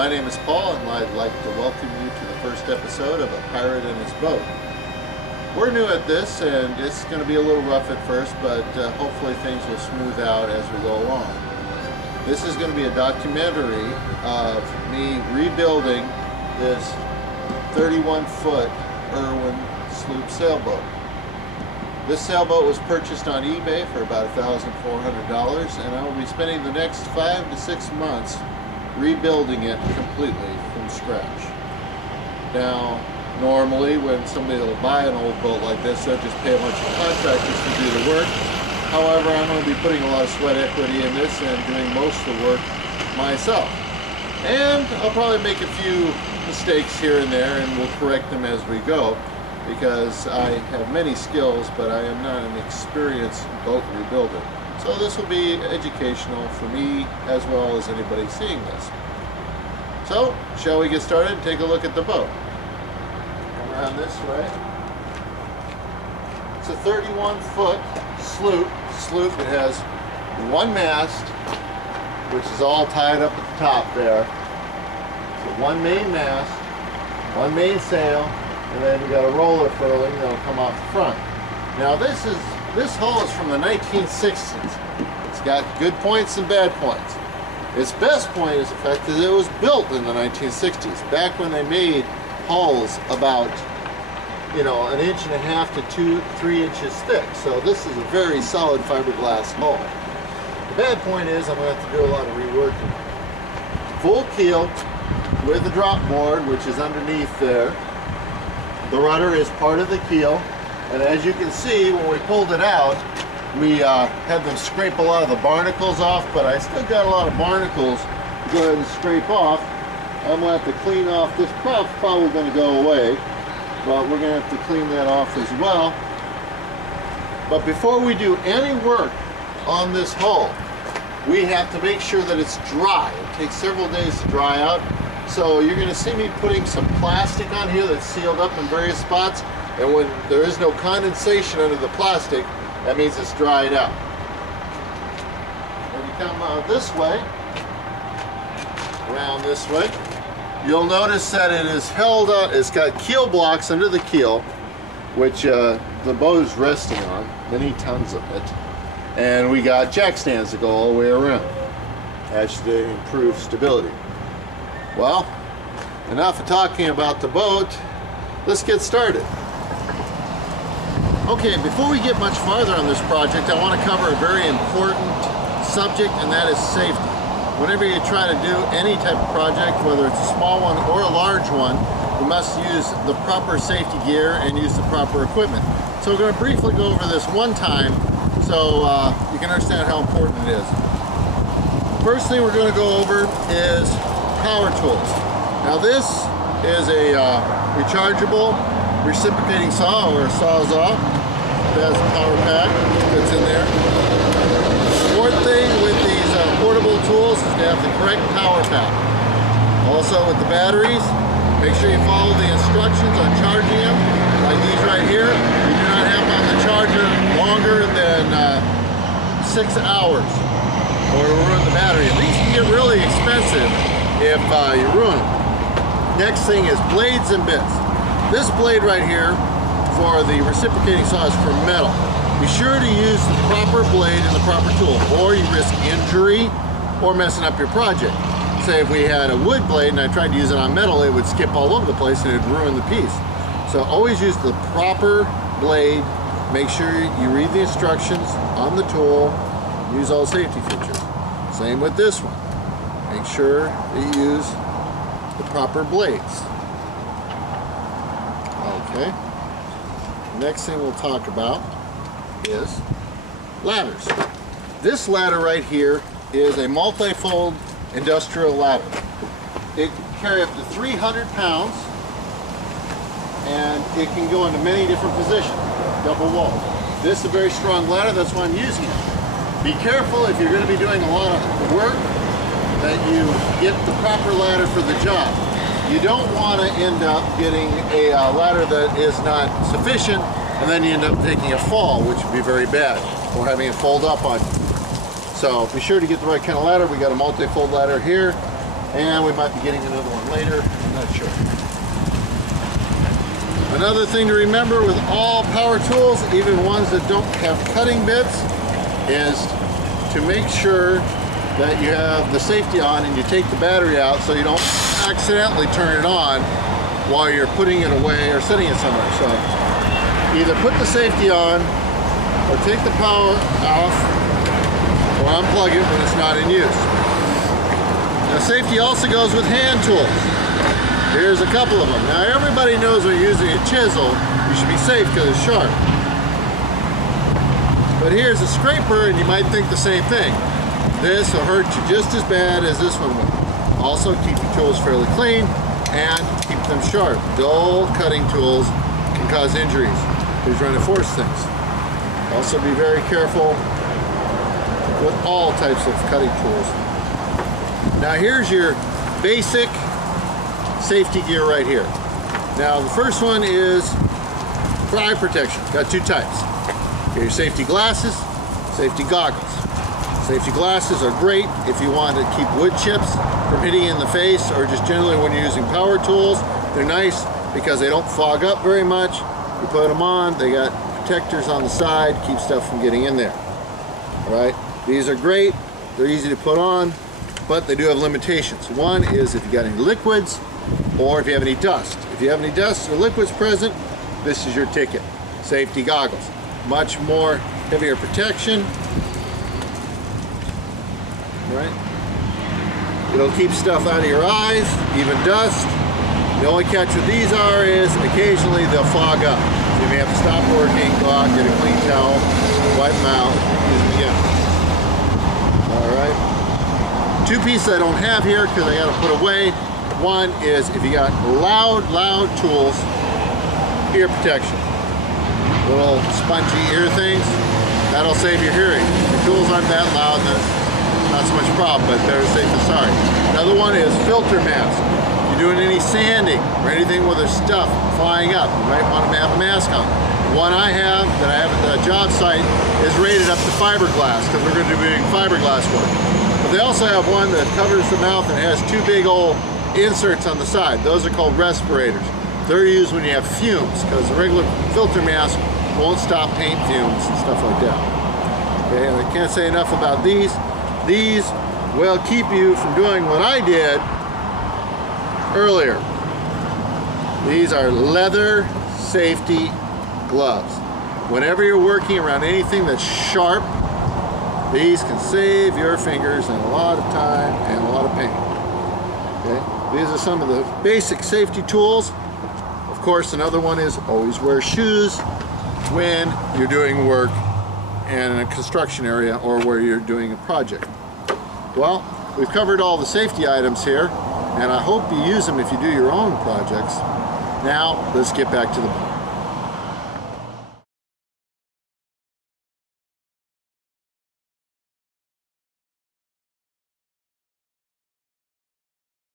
My name is Paul, and I'd like to welcome you to the first episode of A Pirate and His Boat. We're new at this, and it's going to be a little rough at first, but hopefully things will smooth out as we go along. This is going to be a documentary of me rebuilding this 31-foot Irwin sloop sailboat. This sailboat was purchased on eBay for about $1,400, and I will be spending the next 5 to 6 months rebuilding it completely from scratch. Now, normally when somebody will buy an old boat like this, they'll just pay a bunch of contractors to do the work. However, I'm going to be putting a lot of sweat equity in this and doing most of the work myself. And I'll probably make a few mistakes here and there, and we'll correct them as we go, because I have many skills, but I am not an experienced boat rebuilder. So this will be educational for me as well as anybody seeing this. So, shall we get started and take a look at the boat? Come around this way. It's a 31-foot sloop. It has one mast, which is all tied up at the top there. So one main mast, one main sail, and then you got a roller furling that'll come off the front. Now this hull is from the 1960s. It's got good points and bad points. Its best point is the fact that it was built in the 1960s, back when they made hulls about, you know, 1.5 to 3 inches thick. So this is a very solid fiberglass hull. The bad point is I'm going to have to do a lot of reworking. Full keel with the drop board, which is underneath there. The rudder is part of the keel, and as you can see, when we pulled it out, we had them scrape a lot of the barnacles off, but I still got a lot of barnacles to go ahead and scrape off. I'm going to have to clean off. This crop's probably going to go away, but we're going to have to clean that off as well. But before we do any work on this hull, we have to make sure that it's dry. It takes several days to dry out. So you're going to see me putting some plastic on here that's sealed up in various spots, and when there is no condensation under the plastic, that means it's dried out. When you come out this way, around this way, you'll notice that it is held up. It's got keel blocks under the keel, which the boat is resting on, many tons of it, and we got jack stands that go all the way around, actually to improve stability. Well, enough of talking about the boat. Let's get started. Okay, before we get much farther on this project, I want to cover a very important subject, and that is safety. Whenever you try to do any type of project, whether it's a small one or a large one, you must use the proper safety gear and use the proper equipment. So we're going to briefly go over this one time so you can understand how important it is. First thing we're going to go over is power tools. Now this is a rechargeable reciprocating saw, or a sawzall. It has a power pack that's in there. Important thing with these portable tools is to have the correct power pack. Also with the batteries, make sure you follow the instructions on charging them, like these right here. You do not have them on the charger longer than 6 hours, or it'll ruin the battery. And these can get really expensive if you ruin them. Next thing is blades and bits. This blade right here for the reciprocating saw is for metal. Be sure to use the proper blade and the proper tool, or you risk injury or messing up your project. Say if we had a wood blade and I tried to use it on metal, it would skip all over the place and it would ruin the piece. So always use the proper blade. Make sure you read the instructions on the tool. Use all safety features. Same with this one. Make sure that you use the proper blades. Okay. Next thing we'll talk about is ladders. This ladder right here is a multi-fold industrial ladder. It can carry up to 300 pounds, and it can go into many different positions, double wall. This is a very strong ladder, that's why I'm using it. Be careful if you're going to be doing a lot of work that you get the proper ladder for the job. You don't want to end up getting a ladder that is not sufficient, and then you end up taking a fall, which would be very bad, or having it fold up on you. So be sure to get the right kind of ladder. We got a multi-fold ladder here. And we might be getting another one later, I'm not sure. Another thing to remember with all power tools, even ones that don't have cutting bits, is to make sure that you have the safety on and you take the battery out so you don't accidentally turn it on while you're putting it away or setting it somewhere. So either put the safety on or take the power off or unplug it when it's not in use. Now safety also goes with hand tools. Here's a couple of them. Now everybody knows when you're using a chisel, you should be safe because it's sharp. But here's a scraper and you might think the same thing. This will hurt you just as bad as this one will. Also keep your tools fairly clean and keep them sharp. Dull cutting tools can cause injuries. They're trying to force things. Also be very careful with all types of cutting tools. Now here's your basic safety gear right here. Now the first one is for eye protection. Got two types. Your safety glasses, safety goggles. Safety glasses are great if you want to keep wood chips from hitting you in the face, or just generally when you're using power tools. They're nice because they don't fog up very much. You put them on, they got protectors on the side, keep stuff from getting in there. All right, these are great. They're easy to put on, but they do have limitations. One is if you got any liquids or if you have any dust. If you have any dust or liquids present, this is your ticket. Safety goggles. Much more heavier protection. Right? It'll keep stuff out of your eyes, even dust. The only catch with these is occasionally they'll fog up. So you may have to stop working, go out, get a clean towel, wipe them out, use them again. All right. Two pieces I don't have here because I got to put away. One is if you got loud tools, ear protection. Little spongy ear things, that'll save your hearing. If the tools aren't that loud, then not so much a problem, but better safe than sorry. Another one is filter mask. If you're doing any sanding or anything where there's stuff flying up, you might want to have a mask on. The one I have that I have at the job site is rated up to fiberglass because we're going to be doing fiberglass work. But they also have one that covers the mouth and has two big old inserts on the side. Those are called respirators. They're used when you have fumes because the regular filter mask won't stop paint fumes and stuff like that. Okay, and I can't say enough about these. These will keep you from doing what I did earlier. These are leather safety gloves. Whenever you're working around anything that's sharp, these can save your fingers and a lot of time and a lot of pain. Okay? These are some of the basic safety tools. Of course, another one is always wear shoes when you're doing work in a construction area or where you're doing a project. Well, we've covered all the safety items here, and I hope you use them if you do your own projects. Now, let's get back to the